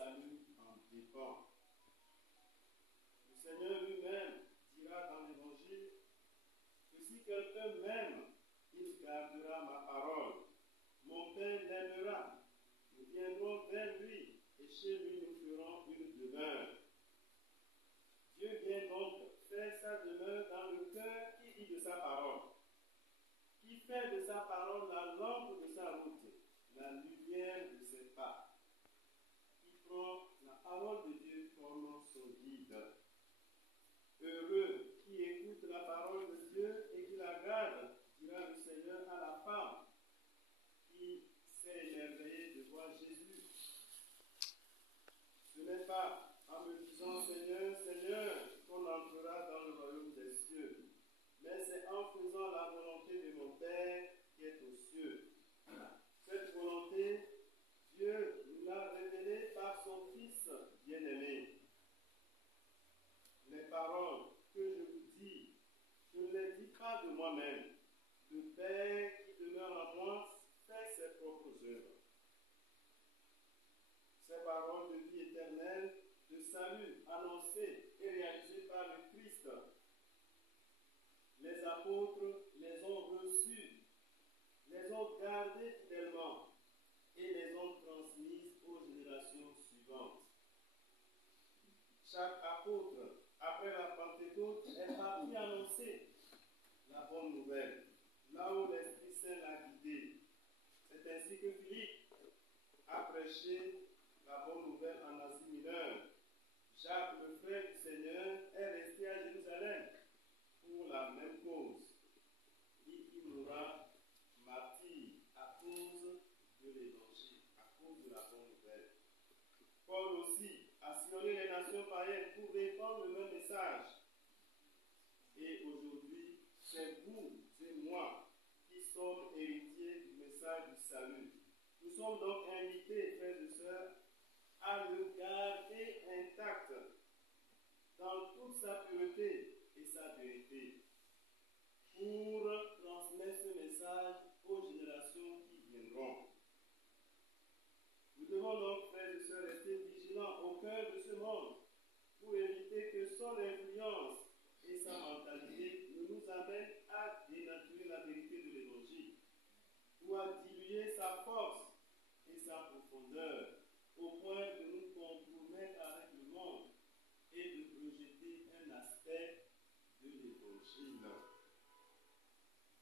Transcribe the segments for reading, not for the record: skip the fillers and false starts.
salut en dépend. Le Seigneur lui-même dira dans l'Évangile que si quelqu'un m'aime, il gardera ma parole. Mon Père l'aimera. Nous viendrons vers lui et chez lui nous ferons une demeure. Dieu vient donc faire sa demeure dans le cœur qui vit de sa parole, qui fait de sa parole la lampe de sa route, la lumière de ses pas, qui prend la parole de Dieu comme son guide. Heureux qui écoute la parole de Dieu et qui la garde, dira le Seigneur à la femme qui s'est émerveillée de voir Jésus. Ce n'est pas en me disant Seigneur, Seigneur, qu'on entrera dans le royaume des cieux, mais c'est en faisant la volonté de mon Père qui est aux cieux. Cette volonté, Dieu nous l'a révélée par son Fils bien-aimé. Les paroles que je vous dis, je ne les dis pas de moi-même. Le Père qui demeure en moi fait ses propres œuvres. Ces paroles de vie éternelle, de salut annoncées et réalisées par le Christ, les apôtres les ont reçues, les ont gardées fidèlement et les ont transmises aux générations suivantes. Chaque apôtre, après la Pentecôte, est parti annoncer la bonne nouvelle, là où l'Esprit Saint l'a guidé. C'est ainsi que Philippe a prêché la bonne nouvelle en Asie mineure. Jacques, le frère du Seigneur, est resté à Jérusalem pour la même cause. Il mourra martyr à cause de l'Évangile, à cause de la bonne nouvelle. Paul aussi a sillonné les nations païennes pour répandre le même message. Et aujourd'hui, c'est vous et moi qui sommes héritiers du message du salut. Nous sommes donc invités, frères et sœurs, à le garder intact dans toute sa pureté et sa vérité pour transmettre ce message aux générations qui viendront. Nous devons donc, frères et sœurs, rester vigilants au cœur de ce monde pour éviter que son influence et sa mentalité ne nous amènent à dénaturer la vérité de l'Évangile ou à diluer sa force et sa profondeur au point de nous compromettre avec le monde et de projeter un aspect de l'Évangile.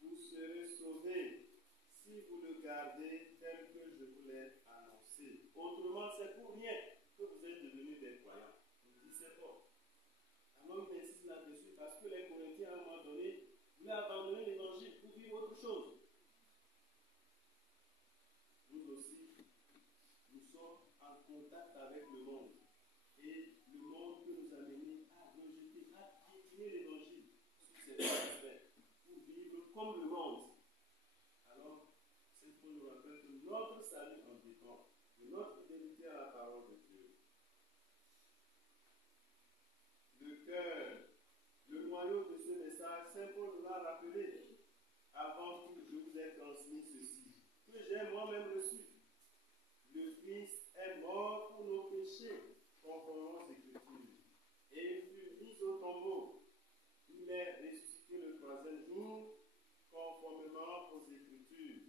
Vous serez sauvés si vous le gardez tel que je vous l'ai annoncé. Autrement, c'est pour rien que vous êtes devenus des croyants. Vous dites c'est pas. Alors, il insiste là-dessus parce que les Corinthiens, à un moment donné, voulaient abandonner l'Évangile pour vivre autre chose. Nous aussi, nous sommes en contact avec le monde. Et le monde peut nous amener à rejeter, à piétiner l'Évangile sur ces aspects pour vivre comme le monde. Alors, c'est pour nous rappeler que notre salut en dépend de notre fidélité à la parole de Dieu. Le cœur, le noyau de ce message, Saint Paul nous l'a rappelé. Avant tout, je vous ai transmis ceci, que j'ai moi-même reçu. Le Christ est mort pour nos péchés, conformément aux Écritures, et il fut mis au tombeau. Il est ressuscité le troisième jour, conformément aux Écritures.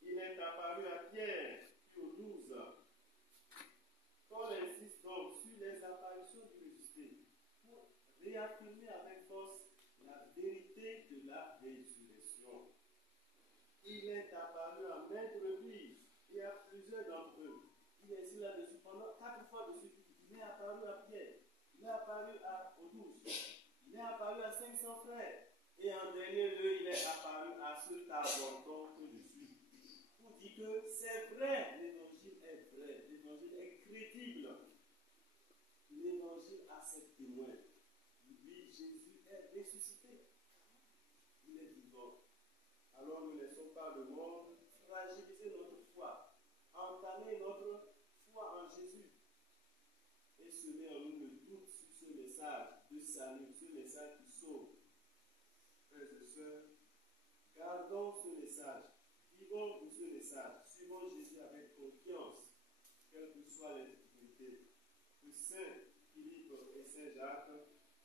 Il est apparu à Pierre, puis aux 12. Paul insiste donc sur les apparitions du ressuscité pour réaffirmer avec force la vérité de la résurrection. Il est apparu à maintes reprises et à plusieurs d'entre eux. Il est ici là-dessus pendant 4 fois de suite. Il est apparu à Pierre, il est apparu aux 12, il est apparu à 500 frères. Et en dernier lieu, il est apparu à ce tabordon que je suis. Pour dire que c'est vrai, l'évangile est vrai, l'évangile est crédible. L'évangile a ses témoins. Oui, Jésus est ressuscité. Il est vivant. Alors ne laissons pas le monde fragiliser notre foi, entamer notre foi en Jésus et semer en nous le doute sur ce message de salut, ce message qui sauve. Frères et sœurs, gardons ce message, vivons pour ce message, suivons Jésus avec confiance, quelles que soient les difficultés. saints Philippe et Saint Jacques,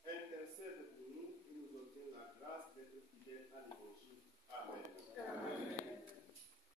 intercède pour nous et nous obtient la grâce d'être fidèles à l'Évangile. Amen.